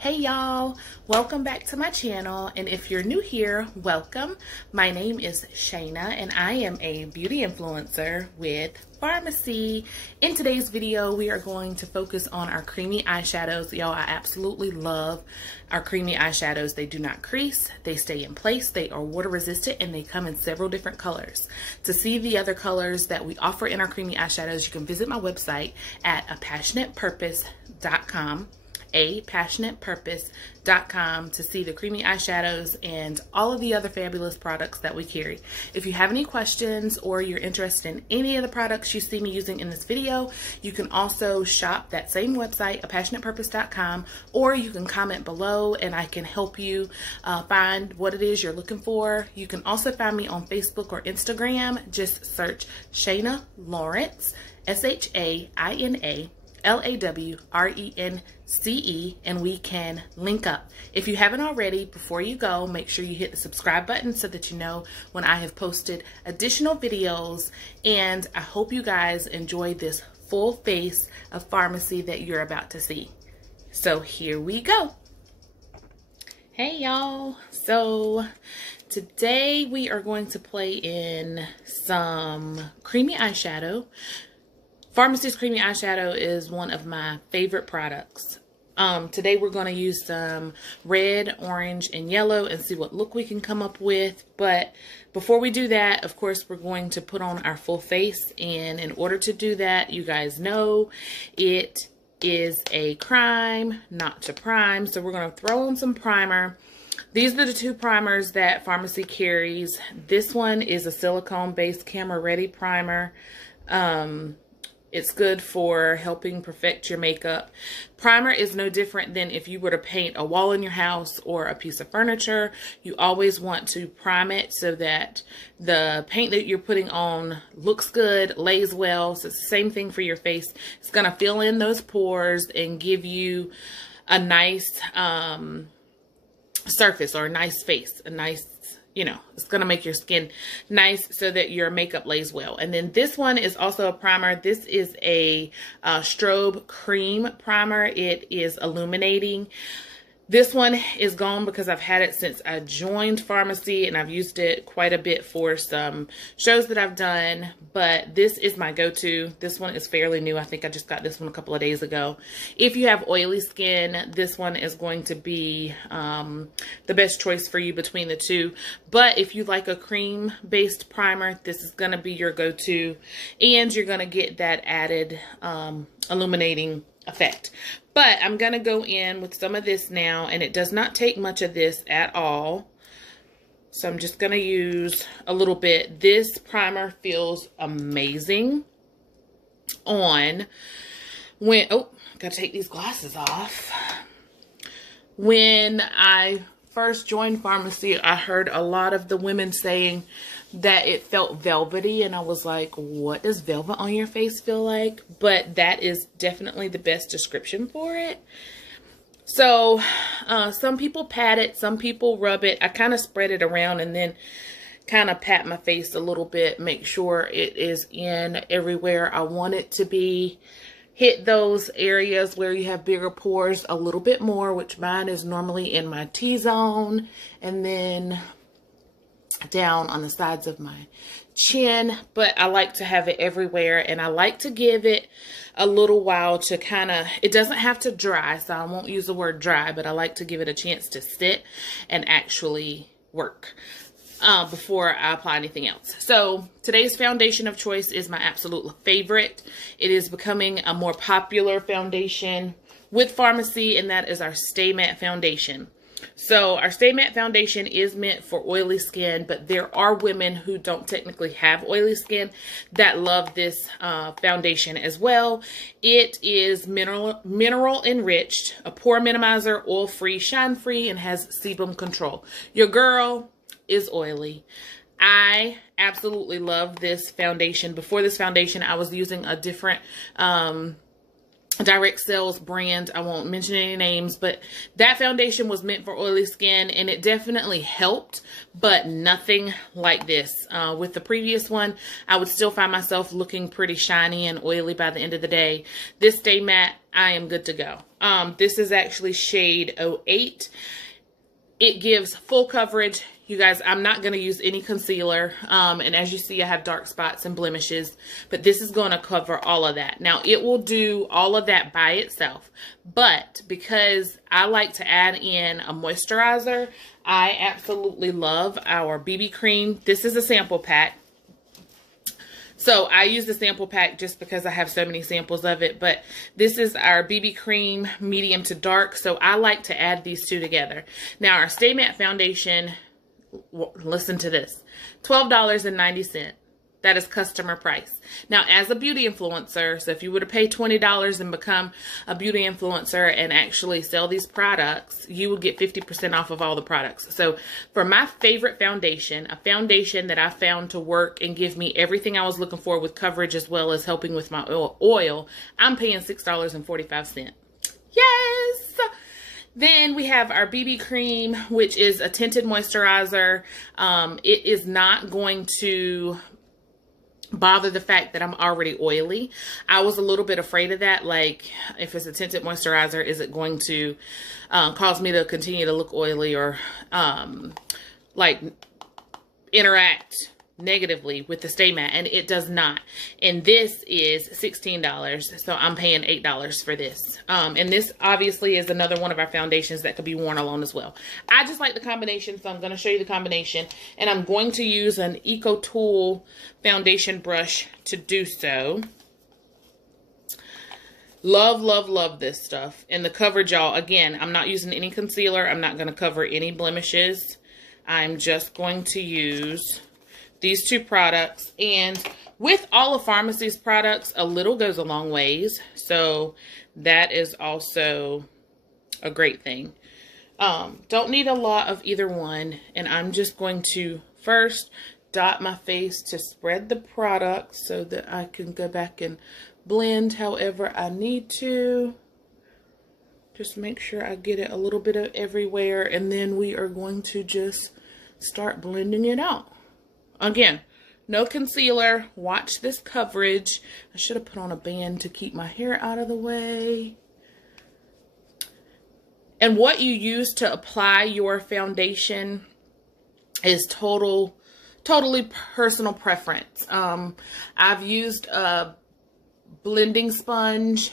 Hey y'all, welcome back to my channel, and if you're new here, welcome. My name is Shayna and I am a beauty influencer with Farmasi. In today's video, we are going to focus on our creamy eyeshadows. Y'all, I absolutely love our creamy eyeshadows. They do not crease, they stay in place, they are water resistant, and they come in several different colors. To see the other colors that we offer in our creamy eyeshadows, you can visit my website at apassionatepurpose.com. apassionatepurpose.com to see the creamy eyeshadows and all of the other fabulous products that we carry. If you have any questions or you're interested in any of the products you see me using in this video, you can also shop that same website, apassionatepurpose.com, or you can comment below and I can help you find what it is you're looking for. You can also find me on Facebook or Instagram. Just search Shayna Lawrence, ShaynaLawrence, and we can link up. If you haven't already, before you go, make sure you hit the subscribe button so that you know when I have posted additional videos. And I hope you guys enjoy this full face of Farmasi that you're about to see. So here we go. Hey y'all. So today we are going to play in some creamy eyeshadow. Farmasi's creamy eyeshadow is one of my favorite products. Today we're going to use some red, orange, and yellow and see what look we can come up with. But before we do that, of course, we're going to put on our full face. And in order to do that, you guys know it is a crime not to prime. So we're going to throw on some primer. These are the two primers that Farmasi carries. This one is a silicone-based camera ready primer. It's good for helping perfect your makeup. Primer is no different than if you were to paint a wall in your house or a piece of furniture. You always want to prime it so that the paint that you're putting on looks good, lays well. So it's the same thing for your face. It's going to fill in those pores and give you a nice surface or a nice face, a nice, you know, it's going to make your skin nice so that your makeup lays well. And then this one is also a primer. This is a strobe cream primer. It is illuminating. This one is gone because I've had it since I joined Farmasi and I've used it quite a bit for some shows that I've done, but this is my go-to. This one is fairly new. I think I just got this one a couple of days ago. If you have oily skin, this one is going to be the best choice for you between the two. But if you like a cream-based primer, this is going to be your go-to, and you're going to get that added illuminating effect. But I'm going to go in with some of this now, and it does not take much of this at all. So I'm just going to use a little bit. This primer feels amazing on when, oh, got to take these glasses off. When I first joined Farmasi, I heard a lot of the women saying that it felt velvety, and I was like, what does velvet on your face feel like? But that is definitely the best description for it. So some people pat it, some people rub it. I kind of spread it around and then kind of pat my face a little bit, make sure it is in everywhere I want it to be. Hit those areas where you have bigger pores a little bit more, which mine is normally in my T-zone, and then down on the sides of my chin. But I like to have it everywhere, and I like to give it a little while to kind of, it doesn't have to dry, so I won't use the word dry, but I like to give it a chance to sit and actually work before I apply anything else. So today's foundation of choice is my absolute favorite. It is becoming a more popular foundation with Farmasi, and that is our Stay Matte foundation. So our Stay Matte foundation is meant for oily skin, but there are women who don't technically have oily skin that love this foundation as well. It is mineral enriched, a pore minimizer, oil free, shine free, and has sebum control. Your girl is oily. I absolutely love this foundation. Before this foundation, I was using a different direct sales brand. I won't mention any names, but that foundation was meant for oily skin, and it definitely helped, but nothing like this. With the previous one, I would still find myself looking pretty shiny and oily by the end of the day. This Stay Matte, I am good to go. This is actually shade 08. It gives full coverage. You guys, I'm not going to use any concealer. And as you see, I have dark spots and blemishes, but this is going to cover all of that. Now, it will do all of that by itself, but because I like to add in a moisturizer, I absolutely love our BB cream. This is a sample pack. So I use the sample pack just because I have so many samples of it, but this is our BB cream, medium to dark. So I like to add these two together. Now our Stay Matte foundation, listen to this, $12.90. That is customer price. Now, as a beauty influencer, so if you were to pay $20 and become a beauty influencer and actually sell these products, you would get 50% off of all the products. So for my favorite foundation, a foundation that I found to work and give me everything I was looking for with coverage as well as helping with my oil, I'm paying $6.45. Yes! Then we have our BB cream, which is a tinted moisturizer. It is not going to bother the fact that I'm already oily. I was a little bit afraid of that. Like, if it's a tinted moisturizer, is it going to cause me to continue to look oily or like interact negatively with the Stay Matte? And it does not. And this is $16, so I'm paying $8 for this. And this obviously is another one of our foundations that could be worn alone as well. I just like the combination, so I'm going to show you the combination, and I'm going to use an Eco Tool foundation brush to do so. Love, love, love this stuff. And the coverage, y'all, again, I'm not using any concealer. I'm not going to cover any blemishes. I'm just going to use these two products. And with all of Farmacy's products, a little goes a long ways. So that is also a great thing. Don't need a lot of either one. And I'm just going to first dot my face to spread the product so that I can go back and blend however I need to. Just make sure I get it a little bit of everywhere. And then we are going to just start blending it out. Again, no concealer. Watch this coverage. I should have put on a band to keep my hair out of the way. And what you use to apply your foundation is totally personal preference. I've used a blending sponge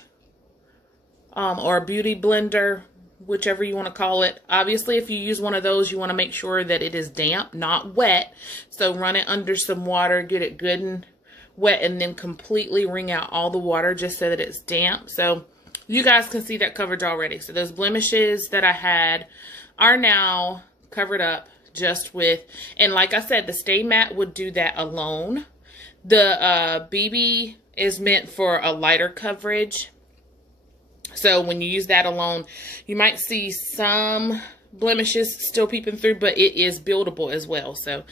or a beauty blender, whichever you want to call it. Obviously, if you use one of those, you want to make sure that it is damp, not wet. So run it under some water, get it good and wet, and then completely wring out all the water just so that it's damp. So you guys can see that coverage already. So those blemishes that I had are now covered up just with, and like I said, the Stay Matte would do that alone. The BB is meant for a lighter coverage. So when you use that alone, you might see some blemishes still peeping through, but it is buildable as well. So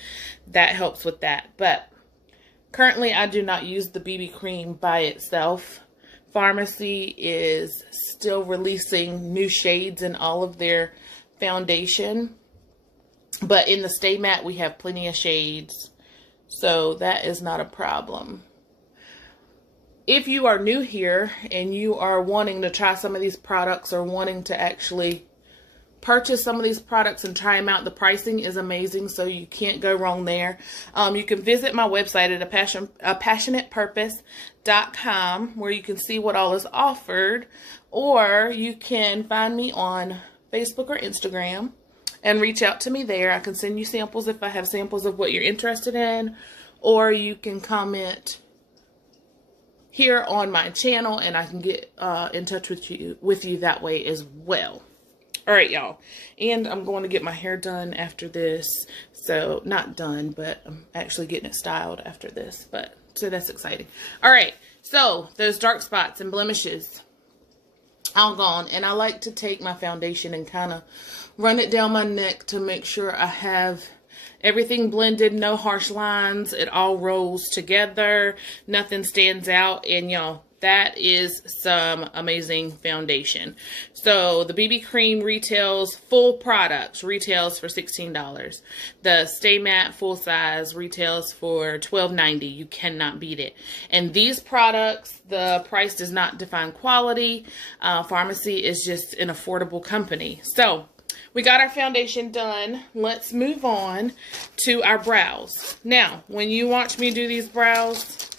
that helps with that. But currently I do not use the BB cream by itself. Farmacy is still releasing new shades in all of their foundation. But in the Stay Matte, we have plenty of shades. So that is not a problem. If you are new here and you are wanting to try some of these products or wanting to actually purchase some of these products and try them out, the pricing is amazing, so you can't go wrong there. You can visit my website at apassionatepurpose.com where you can see what all is offered, or you can find me on Facebook or Instagram and reach out to me there. I can send you samples if I have samples of what you're interested in, or you can comment here on my channel and I can get in touch with you that way as well. All right, y'all. And I'm going to get my hair done after this. So, not done, but I'm actually getting it styled after this. But, so that's exciting. All right. So, those dark spots and blemishes all gone. And I like to take my foundation and kind of run it down my neck to make sure I have everything blended, no harsh lines. It all rolls together. Nothing stands out. And, y'all, that is some amazing foundation. So the BB cream retails, full products retails for $16. The Stay Matte full size retails for $12.90. You cannot beat it. And these products, the price does not define quality. Farmasi is just an affordable company. So we got our foundation done. Let's move on to our brows. Now, when you watch me do these brows,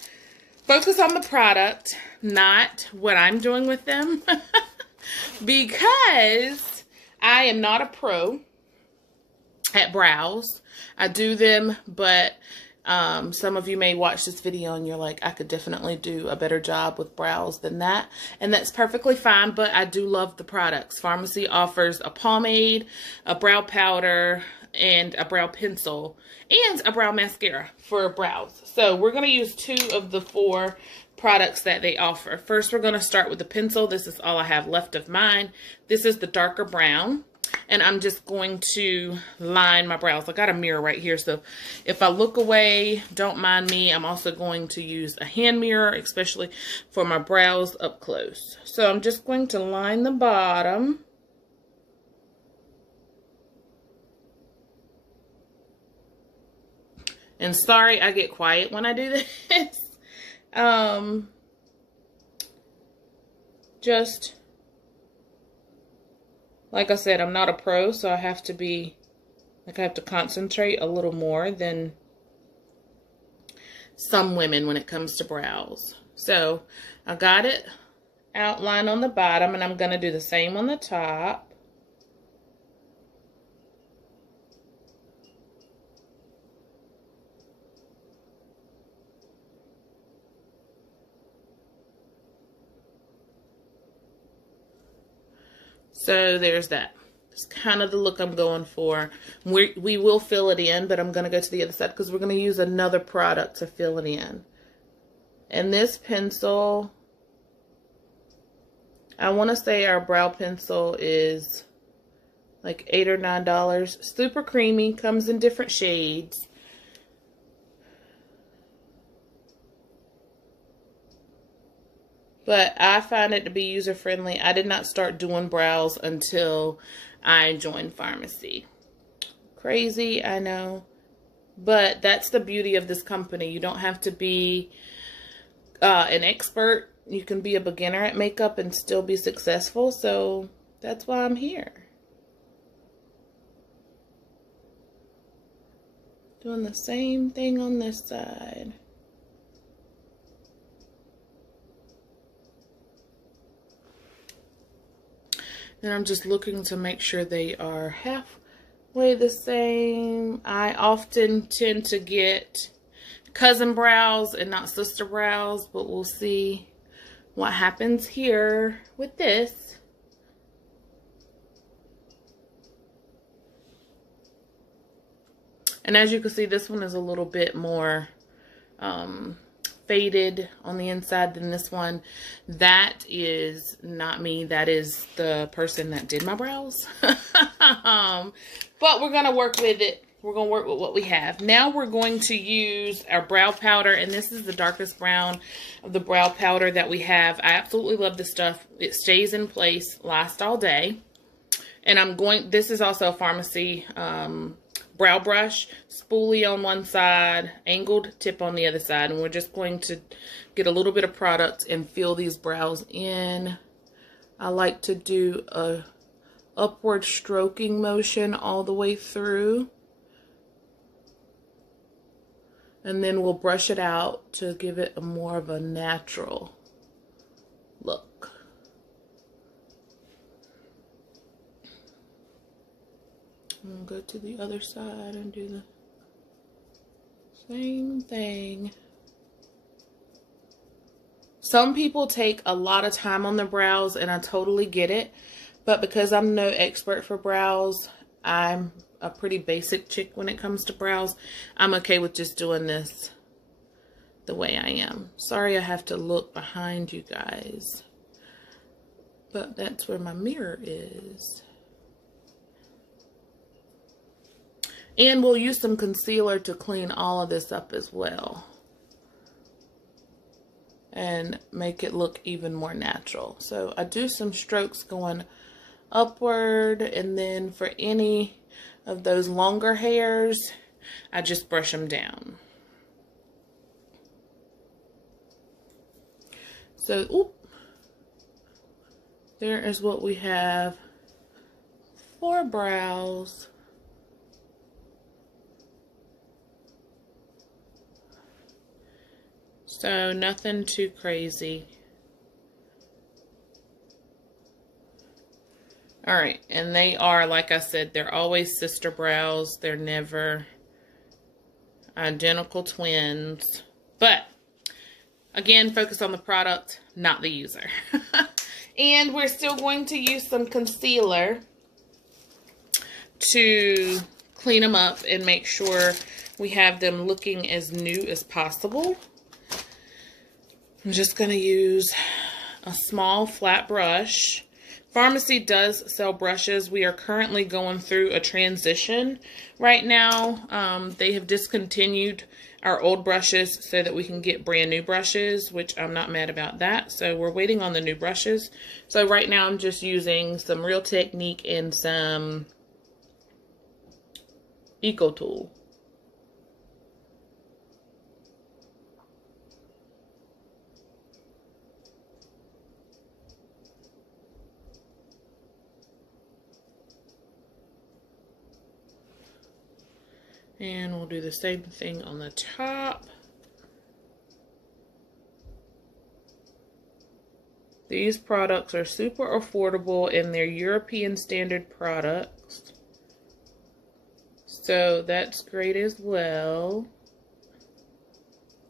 focus on the product, not what I'm doing with them, because I am not a pro at brows. I do them, but some of you may watch this video and you're like, I could definitely do a better job with brows than that. And that's perfectly fine, but I do love the products. Farmasi offers a pomade, a brow powder, and a brow pencil, and a brow mascara for brows. So we're going to use 2 of the 4 products that they offer. First, we're going to start with the pencil. This is all I have left of mine. This is the darker brown, and I'm just going to line my brows. I got a mirror right here, so if I look away, don't mind me. I'm also going to use a hand mirror, especially for my brows up close. So I'm just going to line the bottom. And sorry, I get quiet when I do this. Just like I said, I'm not a pro, so I have to be, like, I have to concentrate a little more than some women when it comes to brows. So I got it outlined on the bottom, and I'm going to do the same on the top. So there's that. It's kind of the look I'm going for. We will fill it in, but I'm going to go to the other side because we're going to use another product to fill it in. And this pencil, I want to say our brow pencil is like $8 or $9. Super creamy, comes in different shades. But I find it to be user-friendly. I did not start doing brows until I joined Farmasi. Crazy, I know. But that's the beauty of this company. You don't have to be an expert. You can be a beginner at makeup and still be successful. So that's why I'm here. Doing the same thing on this side. And I'm just looking to make sure they are halfway the same. I often tend to get cousin brows and not sister brows, but we'll see what happens here with this. And as you can see, this one is a little bit more faded on the inside than this one. That is not me. That is the person that did my brows. But we're going to work with it. We're going to work with what we have. Now we're going to use our brow powder. And this is the darkest brown of the brow powder that we have. I absolutely love this stuff. It stays in place, lasts all day. And this is also a Farmasi brow brush, spoolie on one side, angled tip on the other side, and we're just going to get a little bit of product and fill these brows in. I like to do a upward stroking motion all the way through, and then we'll brush it out to give it more of a natural look. We'll go to the other side and do the same thing. Some people take a lot of time on their brows, and I totally get it. But because I'm no expert for brows, I'm a pretty basic chick when it comes to brows. I'm okay with just doing this the way I am. Sorry I have to look behind you guys. But that's where my mirror is. And we'll use some concealer to clean all of this up as well. and make it look even more natural. So I do some strokes going upward, and then for any of those longer hairs, I just brush them down. So, there is what we have for brows. So nothing too crazy. All right, and they are, like I said, they're always sister brows. They're never identical twins. But again, focus on the product, not the user. And we're still going to use some concealer to clean them up and make sure we have them looking as new as possible. I'm just going to use a small flat brush. Farmasi does sell brushes. We are currently going through a transition right now. They have discontinued our old brushes so that we can get brand new brushes, which I'm not mad about that. So we're waiting on the new brushes. So right now I'm just using some Real Technique and some Eco Tool. And we'll do the same thing on the top. These products are super affordable and they're European standard products. So that's great as well.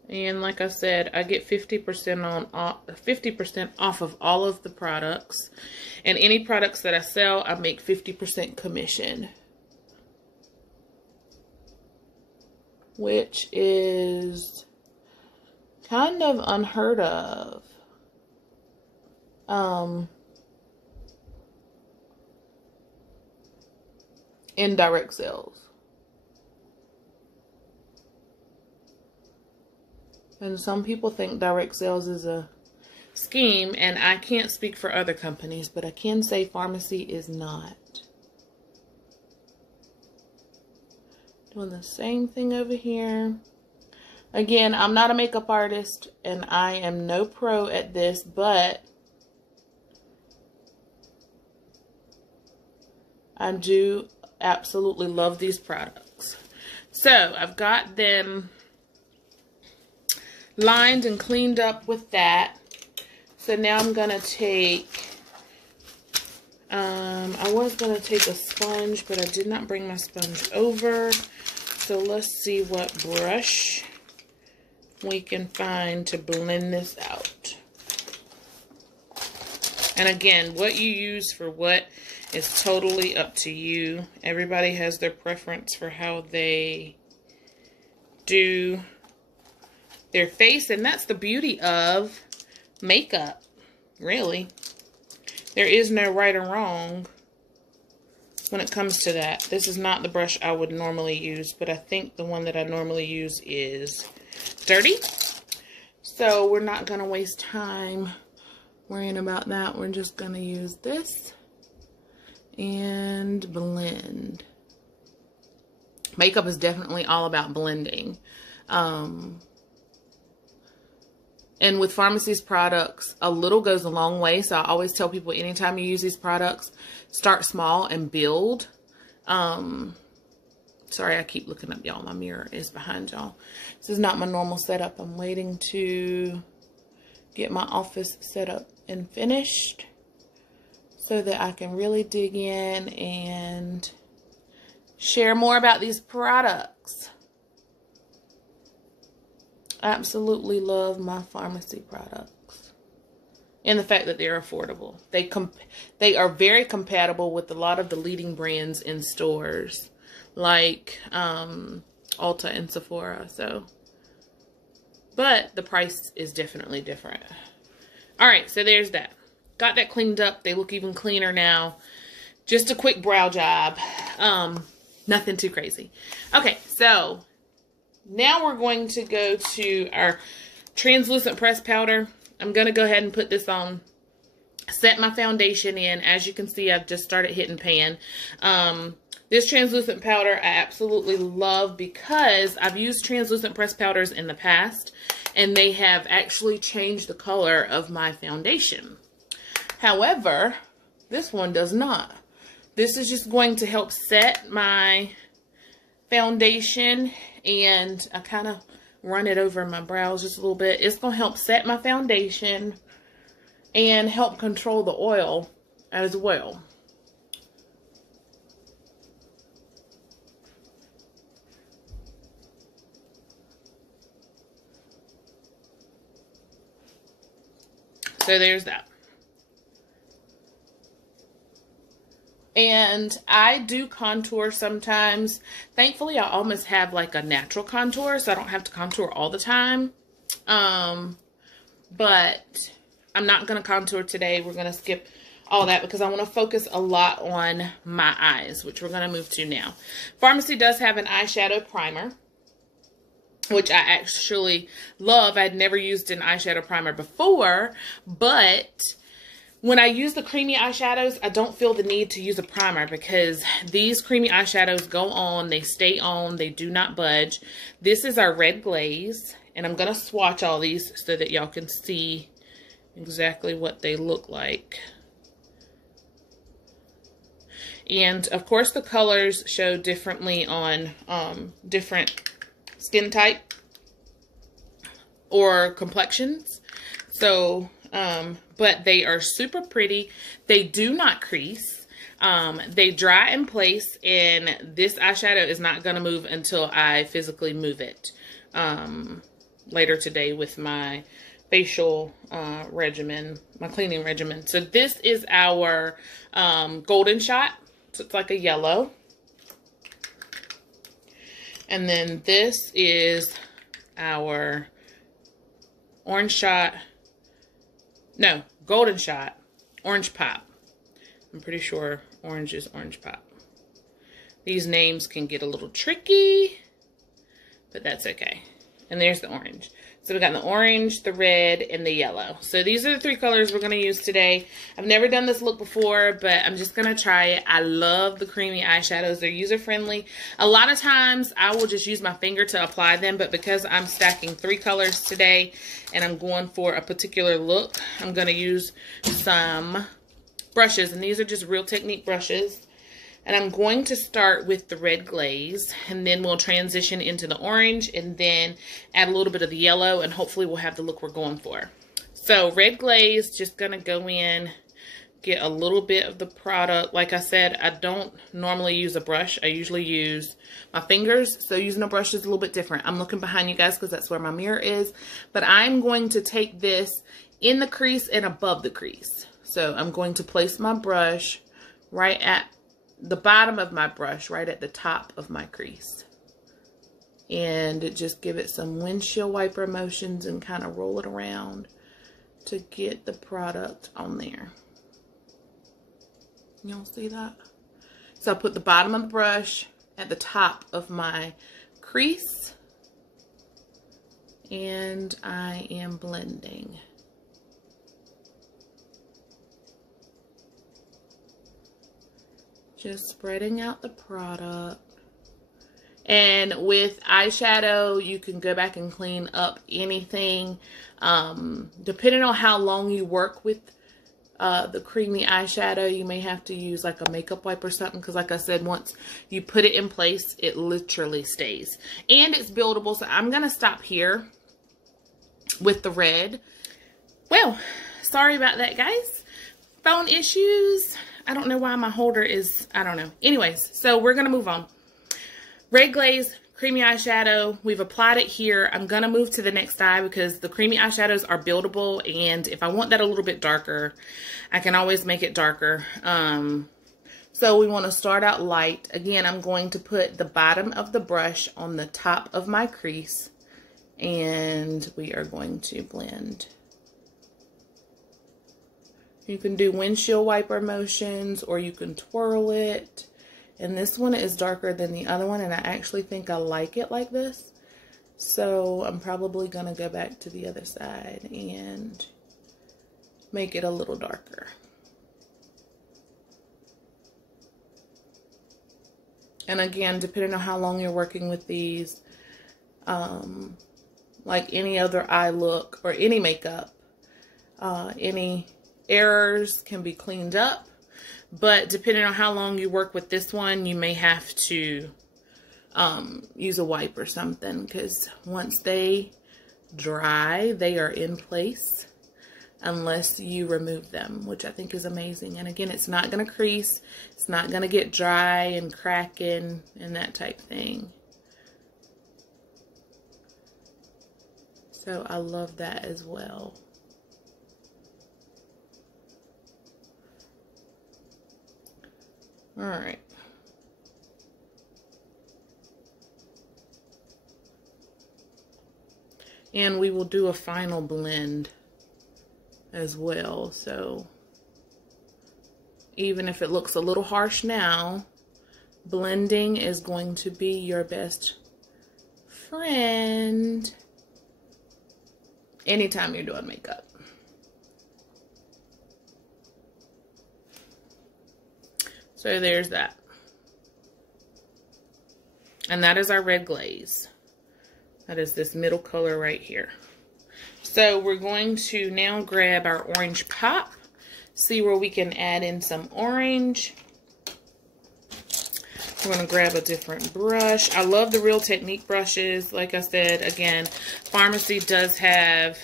And like I said, I get 50% off of all of the products. And any products that I sell, I make 50% commission. Which is kind of unheard of. In direct sales. And some people think direct sales is a scheme, and I can't speak for other companies, but I can say Farmasi is not. Doing the same thing over here. Again, I'm not a makeup artist and I am no pro at this, but I do absolutely love these products. So I've got them lined and cleaned up with that. So now I'm going to take, I was going to take a sponge, but I did not bring my sponge over. So let's see what brush we can find to blend this out. And again, what you use for what is totally up to you. Everybody has their preference for how they do their face, and that's the beauty of makeup, really. There is no right or wrong when it comes to that. This is not the brush I would normally use, but I think the one that I normally use is dirty. So we're not going to waste time worrying about that. We're just going to use this and blend. Makeup is definitely all about blending. And with Farmasi's products, a little goes a long way. So I always tell people, anytime you use these products, start small and build. Sorry, I keep looking up, y'all. My mirror is behind y'all. This is not my normal setup. I'm waiting to get my office set up and finished so that I can really dig in and share more about these products. I absolutely love my Farmasi products. And the fact that they're affordable. They are very compatible with a lot of the leading brands in stores. Like Ulta and Sephora. So, but the price is definitely different. Alright, so there's that. Got that cleaned up. They look even cleaner now. Just a quick brow job. Nothing too crazy. Okay, so now we're going to go to our translucent pressed powder. I'm going to go ahead and put this on. Set my foundation in. As you can see, I've just started hitting pan. This translucent powder I absolutely love because I've used translucent pressed powders in the past and they have actually changed the color of my foundation. However, this one does not. This is just going to help set my foundation, and I kind of run it over my brows just a little bit. It's going to help set my foundation and help control the oil as well. So there's that. And I do contour sometimes. Thankfully, I almost have like a natural contour, so I don't have to contour all the time. But I'm not going to contour today. We're going to skip all that because I want to focus a lot on my eyes, which we're going to move to now. Farmasi does have an eyeshadow primer, which I actually love. I'd never used an eyeshadow primer before, but when I use the creamy eyeshadows, I don't feel the need to use a primer because these creamy eyeshadows go on, they stay on, they do not budge. This is our red glaze, and I'm going to swatch all these so that y'all can see exactly what they look like. And of course the colors show differently on different skin type or complexions. So, but they are super pretty. They do not crease. They dry in place, and this eyeshadow is not going to move until I physically move it later today with my facial regimen, my cleaning regimen. So this is our Golden Shot. So it's like a yellow. And then this is our Orange Shot. No, Golden Shot, Orange Pop. I'm pretty sure orange is Orange Pop. These names can get a little tricky, but that's okay. And there's the orange. So we got the orange, the red, and the yellow. So these are the three colors we're going to use today. I've never done this look before, but I'm just going to try it. I love the creamy eyeshadows. They're user-friendly. A lot of times I will just use my finger to apply them, but because I'm stacking three colors today and I'm going for a particular look, I'm going to use some brushes. And these are just Real Technique brushes. And I'm going to start with the red glaze, and then we'll transition into the orange, and then add a little bit of the yellow, and hopefully we'll have the look we're going for. So red glaze, just gonna go in, get a little bit of the product. Like I said, I don't normally use a brush. I usually use my fingers, so using a brush is a little bit different. I'm looking behind you guys because that's where my mirror is, but I'm going to take this in the crease and above the crease. So I'm going to place my brush right at the bottom of my brush, right at the top of my crease, and just give it some windshield wiper motions and kind of roll it around to get the product on there. Y'all see that? So I put the bottom of the brush at the top of my crease, and I am blending. Just spreading out the product. And with eyeshadow, you can go back and clean up anything. Depending on how long you work with the creamy eyeshadow, you may have to use like a makeup wipe or something. Because like I said, once you put it in place, it literally stays. And it's buildable. So I'm going to stop here with the red. Well, sorry about that, guys. Phone issues. I don't know why my holder is, I don't know. Anyways, so we're going to move on. Red glaze, creamy eyeshadow. We've applied it here. I'm going to move to the next eye because the creamy eyeshadows are buildable. And if I want that a little bit darker, I can always make it darker. So we want to start out light. Again, I'm going to put the bottom of the brush on the top of my crease. And we are going to blend. You can do windshield wiper motions, or you can twirl it. And this one is darker than the other one, and I actually think I like it like this. So I'm probably going to go back to the other side and make it a little darker. And again, depending on how long you're working with these, like any other eye look or any makeup, any errors can be cleaned up. But depending on how long you work with this one, you may have to use a wipe or something, because once they dry, they are in place unless you remove them, which I think is amazing. And again, it's not going to crease. It's not going to get dry and cracking and that type thing. So I love that as well. All right. And we will do a final blend as well. So even if it looks a little harsh now, blending is going to be your best friend anytime you're doing makeup. So there's that. And that is our red glaze. That is this middle color right here. So we're going to now grab our orange pop, see where we can add in some orange. We're going to grab a different brush. I love the Real Technique brushes. Like I said, again, Farmasi does have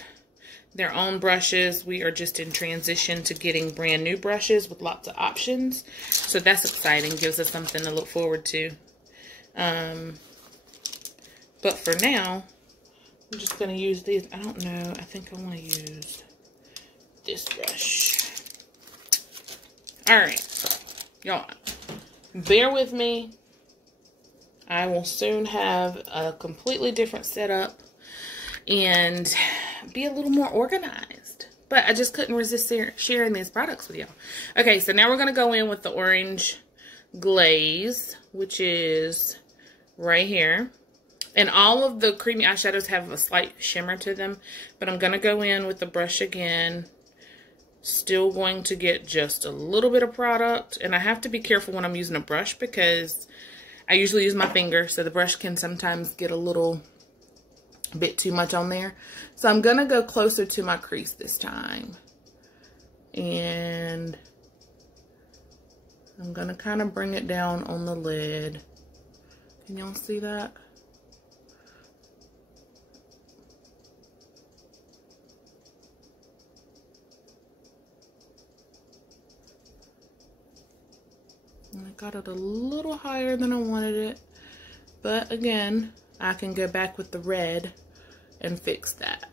their own brushes. We are just in transition to getting brand new brushes with lots of options. So that's exciting. Gives us something to look forward to. But for now, I'm just going to use these. I don't know. I think I want to use this brush. All right. Y'all, bear with me. I will soon have a completely different setup and be a little more organized. But I just couldn't resist sharing these products with y'all. Okay, so now we're going to go in with the orange glaze, which is right here. And all of the creamy eyeshadows have a slight shimmer to them. But I'm going to go in with the brush again. Still going to get just a little bit of product. And I have to be careful when I'm using a brush because I usually use my finger. So the brush can sometimes get a little bit too much on there. So I'm going to go closer to my crease this time. And I'm going to kind of bring it down on the lid. Can y'all see that? And I got it a little higher than I wanted it. But again, I can go back with the red and fix that.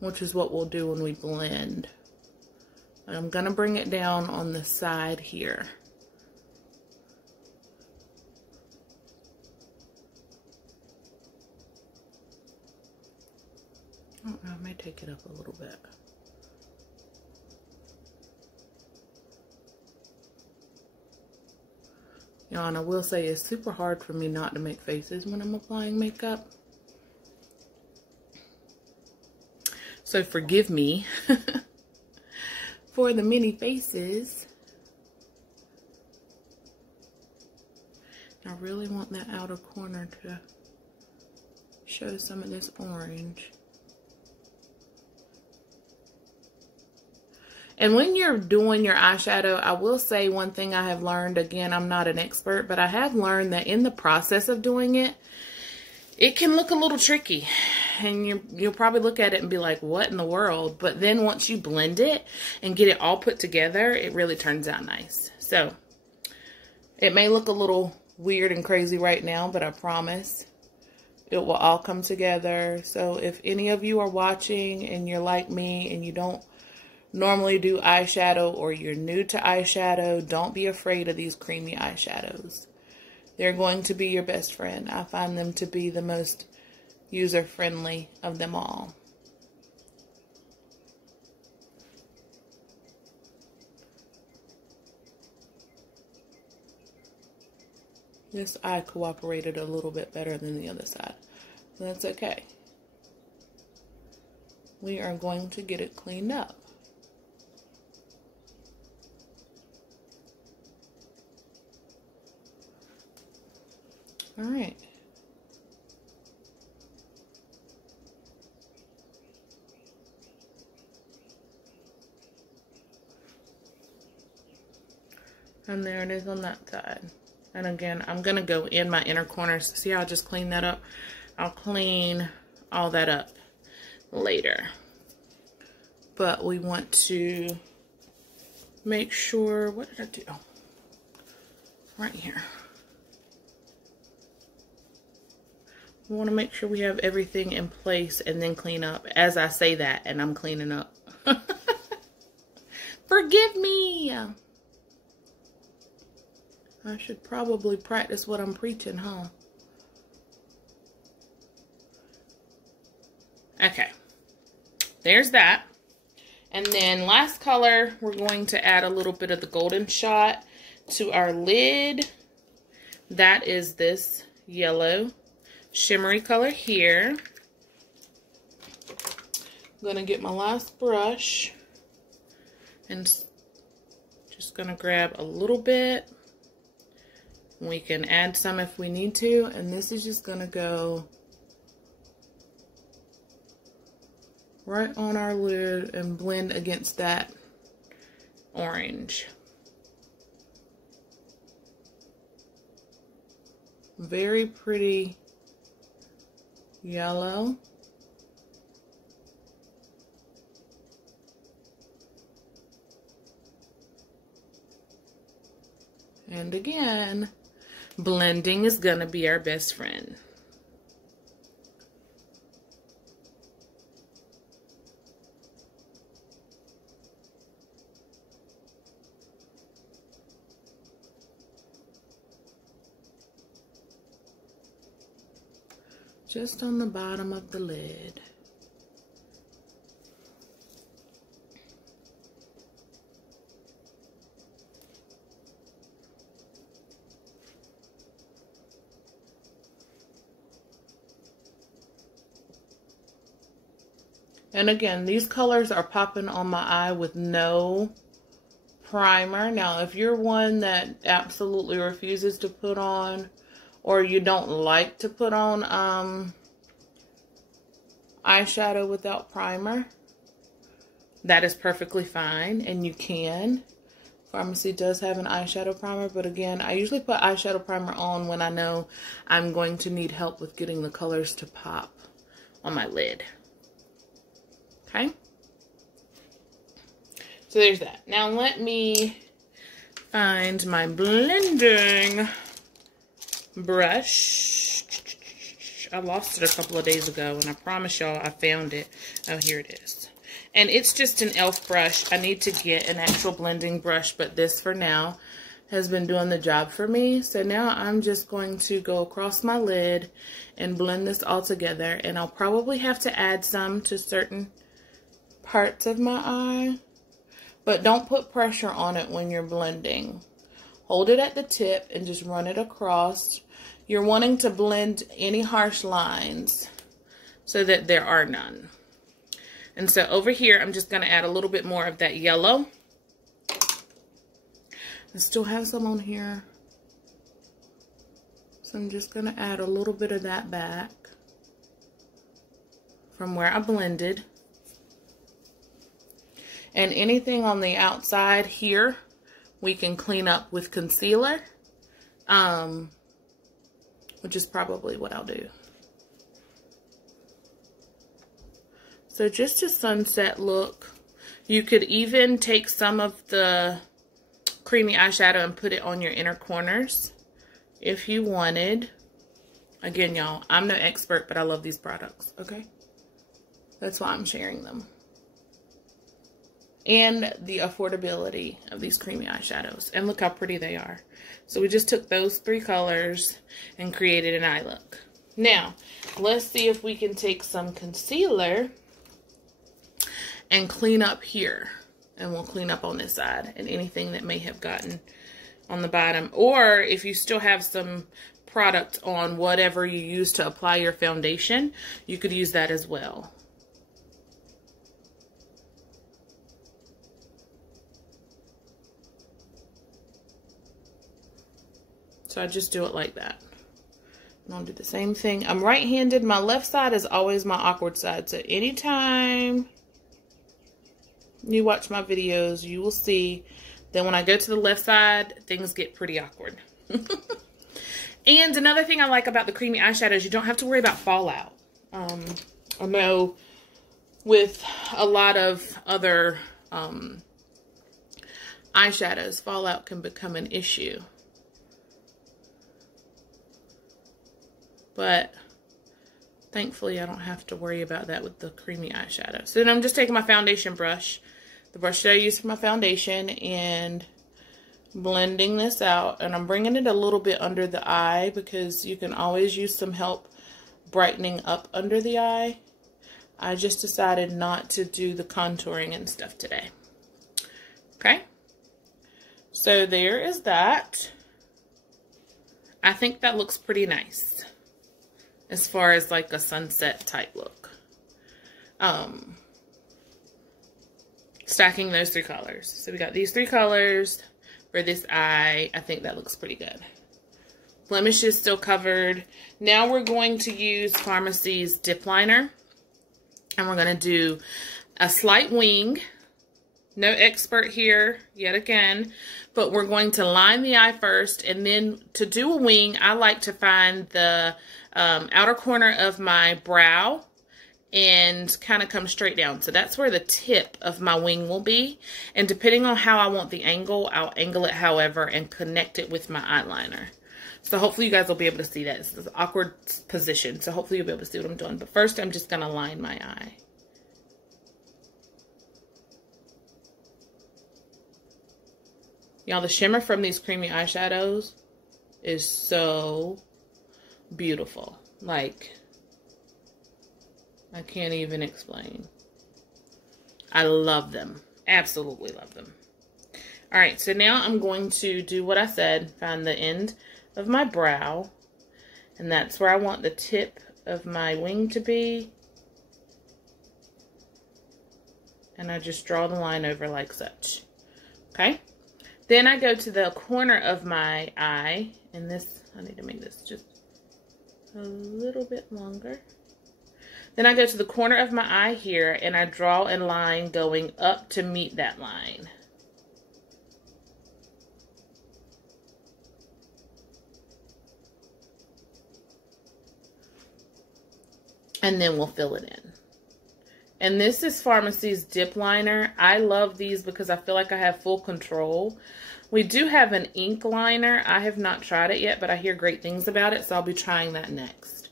Which is what we'll do when we blend. And I'm going to bring it down on the side here. I don't know, I may take it up a little bit. You know, and I will say it's super hard for me not to make faces when I'm applying makeup. So forgive me for the many faces. I really want that outer corner to show some of this orange. And when you're doing your eyeshadow, I will say one thing I have learned, again, I'm not an expert, but I have learned that in the process of doing it, it can look a little tricky. And you'll probably look at it and be like, what in the world? But then once you blend it and get it all put together, it really turns out nice. So it may look a little weird and crazy right now, but I promise it will all come together. So if any of you are watching and you're like me and you don't normally do eyeshadow or you're new to eyeshadow, don't be afraid of these creamy eyeshadows. They're going to be your best friend. I find them to be the most user-friendly of them all. This eye cooperated a little bit better than the other side. That's okay. We are going to get it cleaned up. All right. And there it is on that side. And again, I'm going to go in my inner corners. See how I just cleaned that up? I'll clean all that up later. But we want to make sure, what did I do? Right here. We want to make sure we have everything in place and then clean up. As I say that, and I'm cleaning up. Forgive me! I should probably practice what I'm preaching, huh? Okay. There's that. And then last color, we're going to add a little bit of the golden shot to our lid. That is this yellow shimmery color here. I'm going to get my last brush and just going to grab a little bit. We can add some if we need to, and this is just going to go right on our lid and blend against that orange. Very pretty yellow. And again, blending is gonna be our best friend. Just on the bottom of the lid. And again, these colors are popping on my eye with no primer. Now, if you're one that absolutely refuses to put on, or you don't like to put on eyeshadow without primer, that is perfectly fine, and you can. Farmasi does have an eyeshadow primer, but again, I usually put eyeshadow primer on when I know I'm going to need help with getting the colors to pop on my lid. Okay, so there's that. Now let me find my blending brush. I lost it a couple of days ago, and I promise y'all I found it. Oh, here it is. And it's just an e.l.f. brush. I need to get an actual blending brush, but this for now has been doing the job for me. So now I'm just going to go across my lid and blend this all together, and I'll probably have to add some to certain parts of my eye, but don't put pressure on it when you're blending. Hold it at the tip and just run it across. You're wanting to blend any harsh lines so that there are none. And so over here, I'm just going to add a little bit more of that yellow. I still have some on here, so I'm just going to add a little bit of that back from where I blended. And anything on the outside here, we can clean up with concealer, which is probably what I'll do. So just a sunset look. You could even take some of the creamy eyeshadow and put it on your inner corners if you wanted. Again, y'all, I'm no expert, but I love these products, okay? That's why I'm sharing them. And the affordability of these creamy eyeshadows. And look how pretty they are. So we just took those three colors and created an eye look. Now, let's see if we can take some concealer and clean up here. And we'll clean up on this side and anything that may have gotten on the bottom. Or if you still have some product on whatever you use to apply your foundation, you could use that as well. So I just do it like that. And I'll do the same thing. I'm right-handed. My left side is always my awkward side. So anytime you watch my videos, you will see that when I go to the left side, things get pretty awkward. And another thing I like about the creamy eyeshadows, you don't have to worry about fallout. I know with a lot of other eyeshadows, fallout can become an issue. But thankfully, I don't have to worry about that with the creamy eyeshadow. So then I'm just taking my foundation brush, the brush that I use for my foundation, and blending this out. And I'm bringing it a little bit under the eye because you can always use some help brightening up under the eye. I just decided not to do the contouring and stuff today. Okay. So there is that. I think that looks pretty nice as far as like a sunset type look. Stacking those three colors. So we got these three colors for this eye. I think that looks pretty good. Blemish is still covered. Now we're going to use Farmasi's dip liner. And we're going to do a slight wing. No expert here yet again, but we're going to line the eye first, and then to do a wing, I like to find the outer corner of my brow and kind of come straight down. So that's where the tip of my wing will be, and depending on how I want the angle, I'll angle it however and connect it with my eyeliner. So hopefully you guys will be able to see that. This is an awkward position, so hopefully you'll be able to see what I'm doing. But first, I'm just going to line my eye. Y'all, the shimmer from these creamy eyeshadows is so beautiful. Like, I can't even explain. I love them. Absolutely love them. All right, so now I'm going to do what I said, find the end of my brow, and that's where I want the tip of my wing to be. And I just draw the line over like such. Okay? Then I go to the corner of my eye, and this, I need to make this just a little bit longer. Then I go to the corner of my eye here, and I draw a line going up to meet that line. And then we'll fill it in. And this is Farmasi's dip liner. I love these because I feel like I have full control. We do have an ink liner. I have not tried it yet, but I hear great things about it, so I'll be trying that next.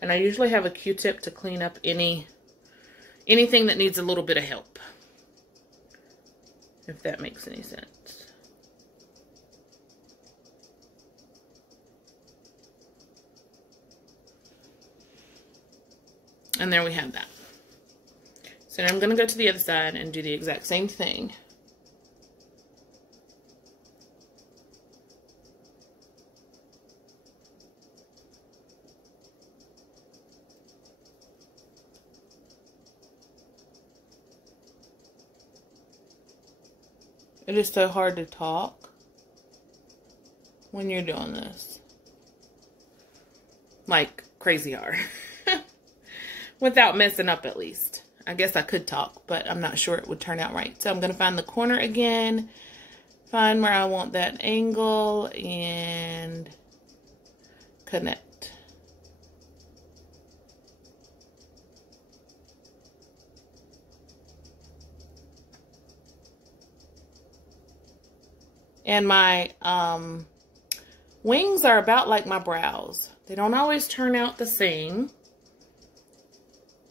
And I usually have a Q-tip to clean up anything that needs a little bit of help, if that makes any sense. And there we have that. So now I'm going to go to the other side and do the exact same thing. It is so hard to talk when you're doing this. Like crazy hard. Without messing up, at least. I guess I could talk, but I'm not sure it would turn out right. So I'm going to find the corner again, find where I want that angle, and connect. And my wings are about like my brows. They don't always turn out the same.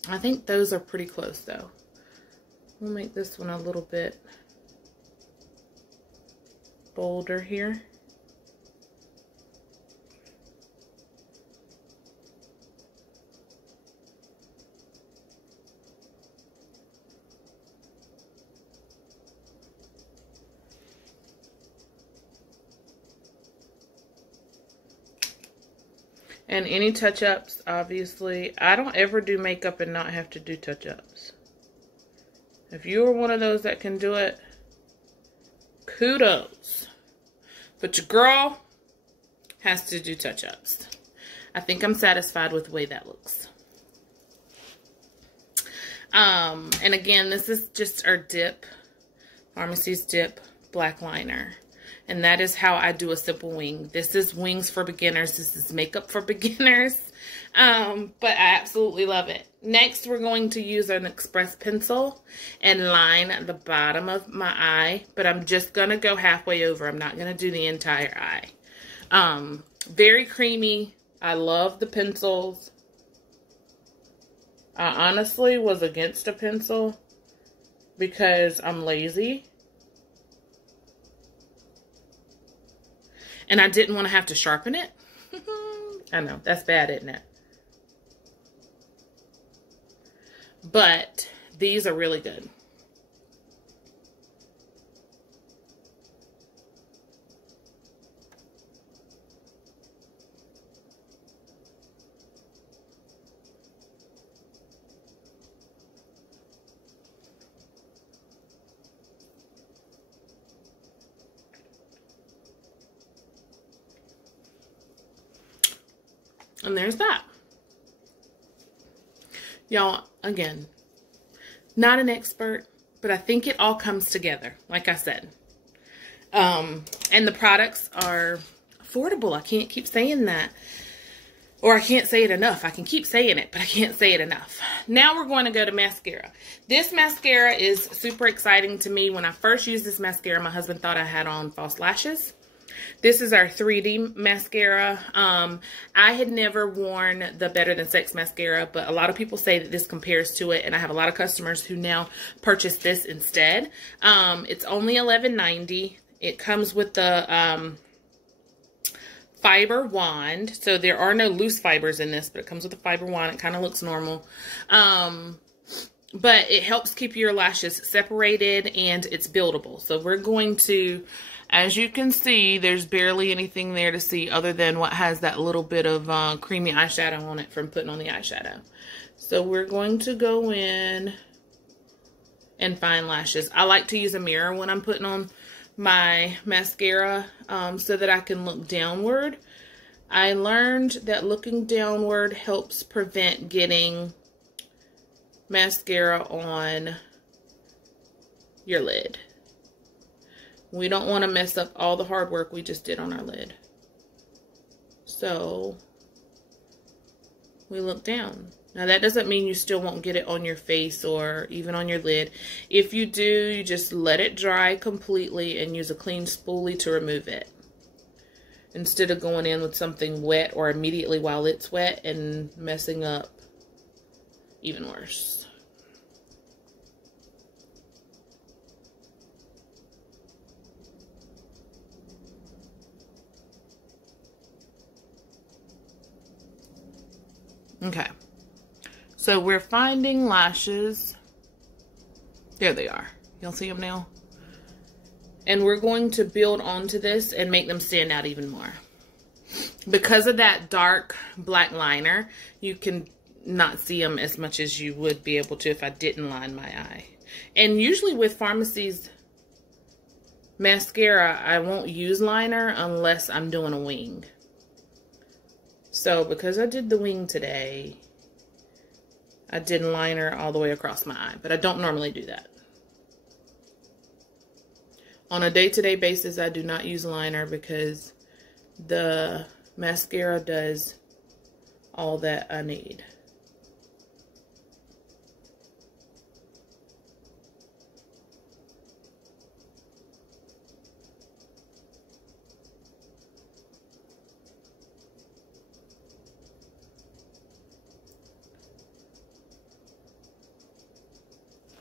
I think those are pretty close though. We'll make this one a little bit bolder here. And any touch-ups, obviously. I don't ever do makeup and not have to do touch-ups. If you are one of those that can do it, kudos. But your girl has to do touch-ups. I think I'm satisfied with the way that looks. And again, this is just our dip, Farmasi's dip black liner. And that is how I do a simple wing. This is wings for beginners. This is makeup for beginners. But I absolutely love it. Next, we're going to use an express pencil and line the bottom of my eye. But I'm just going to go halfway over. I'm not going to do the entire eye. Very creamy. I love the pencils. I honestly was against a pencil because I'm lazy. And I didn't want to have to sharpen it. I know, that's bad, isn't it? But these are really good. And there's that. Y'all, again, not an expert, but I think it all comes together, like I said. And the products are affordable. I can't keep saying that. Or I can't say it enough. I can keep saying it, but I can't say it enough. Now we're going to go to mascara. This mascara is super exciting to me. When I first used this mascara, my husband thought I had on false lashes. This is our 3D mascara. I had never worn the Better Than Sex mascara, but a lot of people say that this compares to it, and I have a lot of customers who now purchase this instead. It's only $11.90. It comes with the fiber wand, so there are no loose fibers in this, but it comes with a fiber wand. It kind of looks normal. But it helps keep your lashes separated, and it's buildable. So we're going to... As you can see, there's barely anything there to see other than what has that little bit of creamy eyeshadow on it from putting on the eyeshadow. So we're going to go in and find lashes. I like to use a mirror when I'm putting on my mascara so that I can look downward. I learned that looking downward helps prevent getting mascara on your lid. We don't want to mess up all the hard work we just did on our lid. So we look down. Now that doesn't mean you still won't get it on your face or even on your lid. If you do, you just let it dry completely and use a clean spoolie to remove it. Instead of going in with something wet or immediately while it's wet and messing up even worse. Okay, so we're finding lashes. There they are. Y'all see them now? And we're going to build onto this and make them stand out even more. Because of that dark black liner, you can not see them as much as you would be able to if I didn't line my eye. And usually with Farmasi's mascara, I won't use liner unless I'm doing a wing. So because I did the wing today, I did liner all the way across my eye, but I don't normally do that. On a day-to-day basis, I do not use liner because the mascara does all that I need.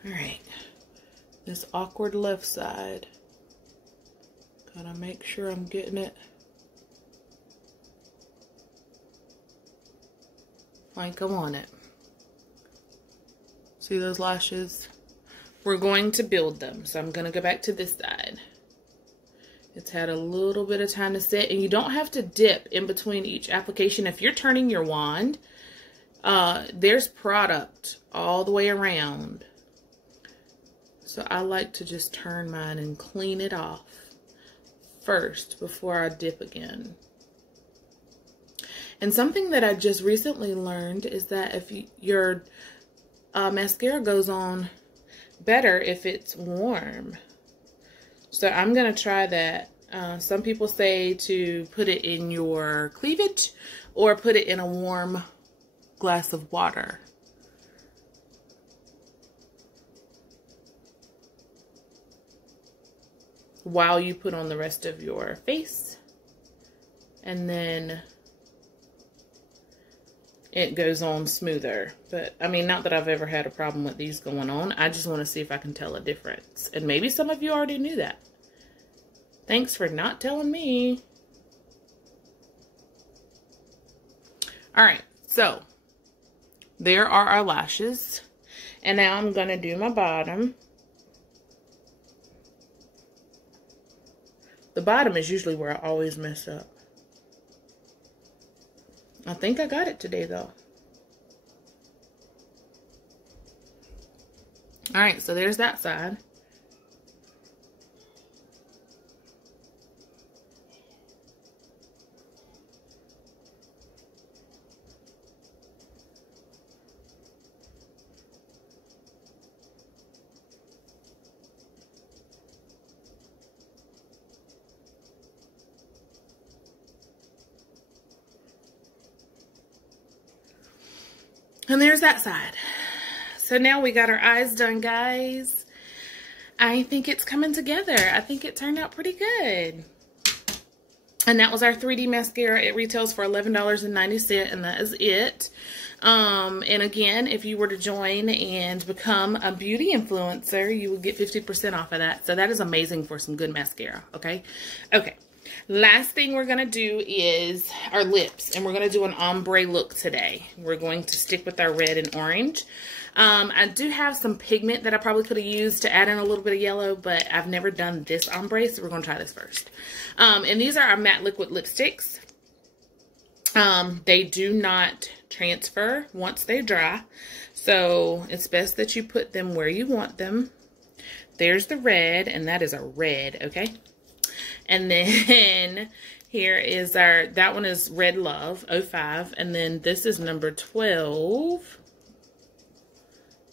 Alright, this awkward left side. Gotta make sure I'm getting it like I want it. See those lashes? We're going to build them, so I'm gonna go back to this side. It's had a little bit of time to set, and you don't have to dip in between each application. If you're turning your wand, there's product all the way around. So I like to just turn mine and clean it off first before I dip again. And something that I just recently learned is that if your mascara goes on better if it's warm. So I'm going to try that. Some people say to put it in your cleavage or put it in a warm glass of water. While you put on the rest of your face. And then it goes on smoother. But I mean, not that I've ever had a problem with these going on. I just want to see if I can tell a difference. And maybe some of you already knew that. Thanks for not telling me. All right, so there are our lashes. And now I'm going to do my bottom. The bottom is usually where I always mess up. I think I got it today, though. All right, so there's that side. And there's that side. So now we got our eyes done, guys. I think it's coming together. I think it turned out pretty good. And that was our 3D mascara. It retails for $11.90, and that is it. And again, if you were to join and become a beauty influencer, you would get 50% off of that. So that is amazing for some good mascara, okay? Okay. Last thing we're going to do is our lips, and we're going to do an ombre look today. We're going to stick with our red and orange. I do have some pigment that I probably could have used to add in a little bit of yellow, but I've never done this ombre, so we're going to try this first. And these are our matte liquid lipsticks. They do not transfer once they dry, so it's best that you put them where you want them. There's the red, and that is a red, okay? And then here is our, that one is Red Love 05. And then this is number 12.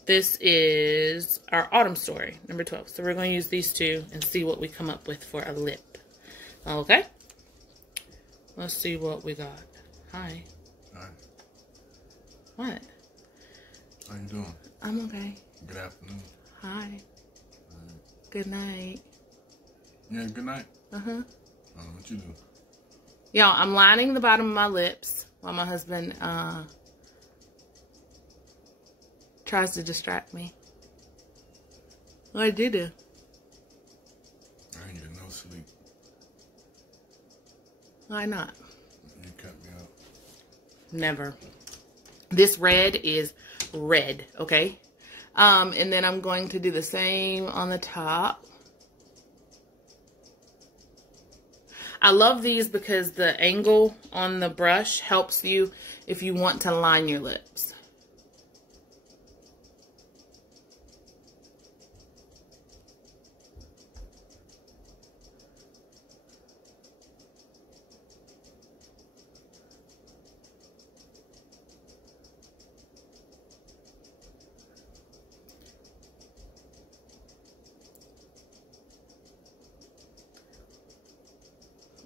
This is our Autumn Story, number 12. So we're going to use these two and see what we come up with for a lip. Okay? Let's see what we got. Hi. Hi. What? How you doing? I'm okay. Good afternoon. Hi. Good night. Yeah, good night. Uh-huh. What you do? Y'all, I'm lining the bottom of my lips while my husband tries to distract me. What did you do? I ain't getting no sleep. Why not? You cut me up. Never. This red is red, okay? And then I'm going to do the same on the top. I love these because the angle on the brush helps you if you want to line your lips.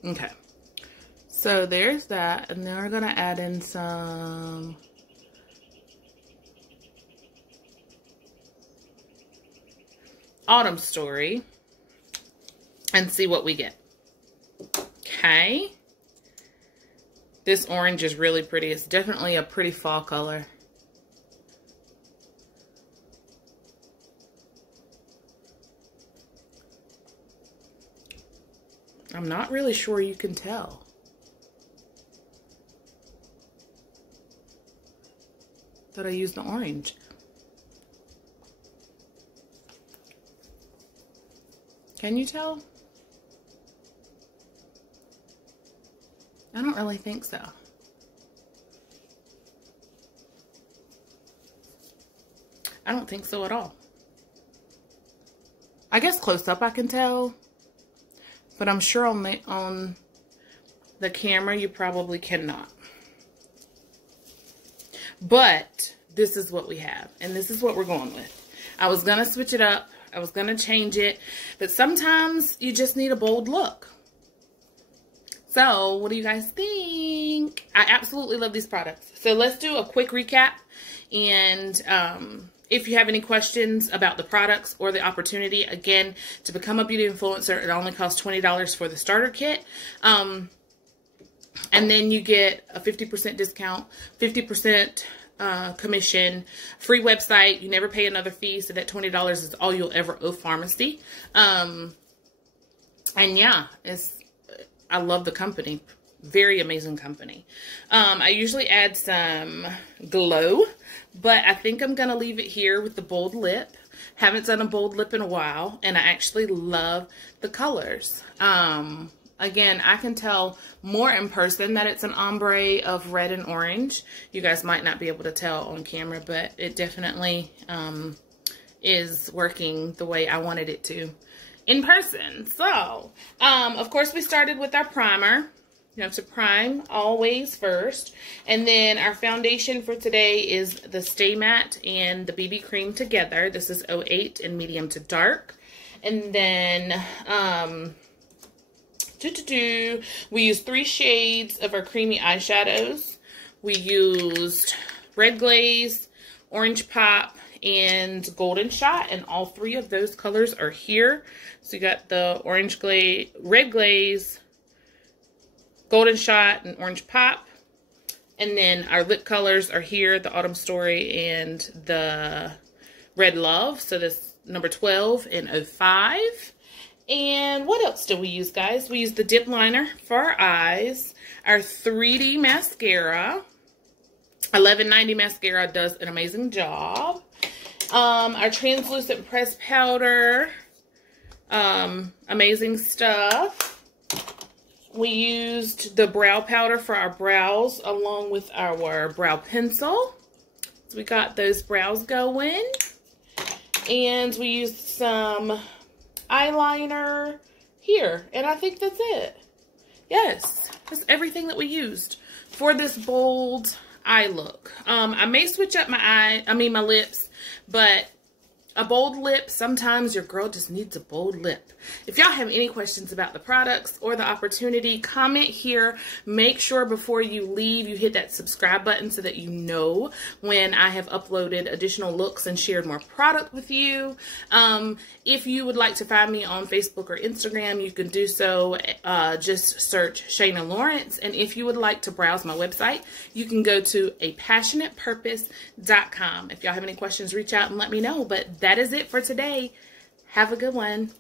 Okay, so there's that, and then we're gonna add in some Autumn Story and see what we get. Okay, this orange is really pretty. It's definitely a pretty fall color. I'm not really sure you can tell. That I used the orange. Can you tell? don't really think so. I don't think so at all. I guess close up I can tell, but I'm sure on the camera you probably cannot. But this is what we have, and this is what we're going with. I was gonna switch it up. I was gonna change it, but sometimes you just need a bold look. So what do you guys think? I absolutely love these products. So let's do a quick recap. And if you have any questions about the products or the opportunity, again, to become a beauty influencer, it only costs $20 for the starter kit. And then you get a 50% discount, 50% commission, free website. You never pay another fee, so that $20 is all you'll ever owe Farmasi. And yeah, I love the company. Very amazing company. I usually add some glow, but I think I'm gonna leave it here with the bold lip. Haven't done a bold lip in a while, and I actually love the colors. Again, I can tell more in person that it's an ombre of red and orange. You guys might not be able to tell on camera, but it definitely is working the way I wanted it to in person. So, of course, we started with our primer. You have to prime always first. And then our foundation for today is the Stay Matte and the BB Cream together. This is 08 in medium to dark. And then we used 3 shades of our creamy eyeshadows. We used Red Glaze, Orange Pop, and Golden Shot, and all 3 of those colors are here. So you got the Orange Glaze, Red Glaze, Golden Shot, and Orange Pop. And then our lip colors are here, the Autumn Story and the Red Love. So this number 12 and 05. And what else do we use, guys? We use the dip liner for our eyes, our 3D mascara. 1190 mascara does an amazing job. Our translucent pressed powder, amazing stuff. We used the brow powder for our brows along with our brow pencil. So we got those brows going. And we used some eyeliner here. And I think that's it. Yes, that's everything that we used for this bold eye look. I may switch up my lips, but a bold lip, sometimes your girl just needs a bold lip. If y'all have any questions about the products or the opportunity, comment here. Make sure before you leave, you hit that subscribe button so that you know when I have uploaded additional looks and shared more product with you. If you would like to find me on Facebook or Instagram, you can do so. Just search Shayna Lawrence. And if you would like to browse my website, you can go to apassionatepurpose.com. If y'all have any questions, reach out and let me know. But that is it for today. Have a good one.